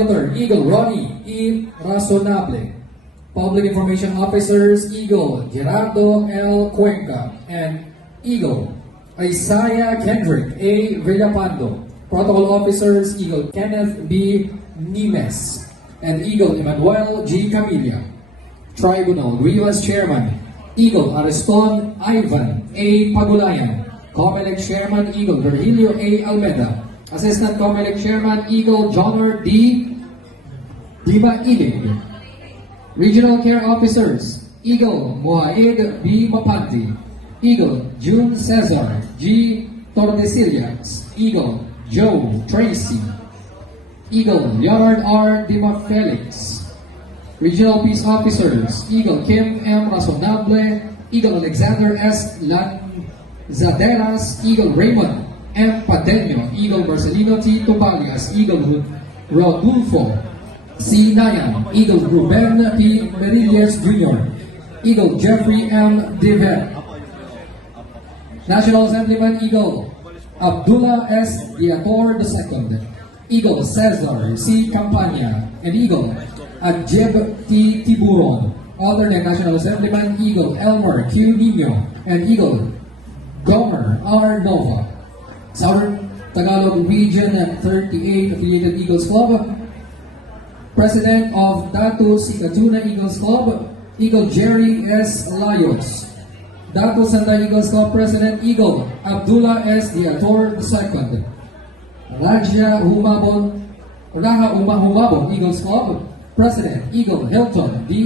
Eagle Ronnie E. Razonable. Public Information Officers, Eagle Gerardo L. Cuenca, and Eagle Isaiah Kendrick A. Villapando. Protocol Officers, Eagle Kenneth B. Nimes, and Eagle Emmanuel G. Camilla. Tribunal Grievance Chairman, Eagle Ariston Ivan A. Pagulayan. Comelec Chairman, Eagle Virgilio A. Almeda. Assistant Comelec Chairman, Eagle Johnner D. Dima Ilig. Regional Care Officers, Eagle Moaed B. Mapanti. Eagle June Cesar G. Tordesillas. Eagle Joe Tracy. Eagle Leonard R. Dima Felix. Regional Peace Officers, Eagle Kim M. Razonable. Eagle Alexander S. Lanzaderas. Eagle Raymond M. Padeño. Eagle Marcelino T. Tobalias. Eagle Rodulfo C. Nayan. Eagle Ruben P. Merillas Jr. Eagle Jeffrey M. Devet. National Assemblyman, Eagle Abdullah S. Diator II. Eagle Cesar C. Campania. And Eagle Adjeb T. Tiburon. Alternate National Assemblyman, Eagle Elmer Q. Nino. And Eagle Gomer R. Nova. Southern Tagalog Region 38 Affiliated Eagles Club. President of Datu Sikatuna Eagles Club, Eagle Jerry S. Layos. Datu Santa Eagles Club President, Eagle Abdullah S. Diator II. Raja Humabon Eagles Club President, Eagle Hilton D.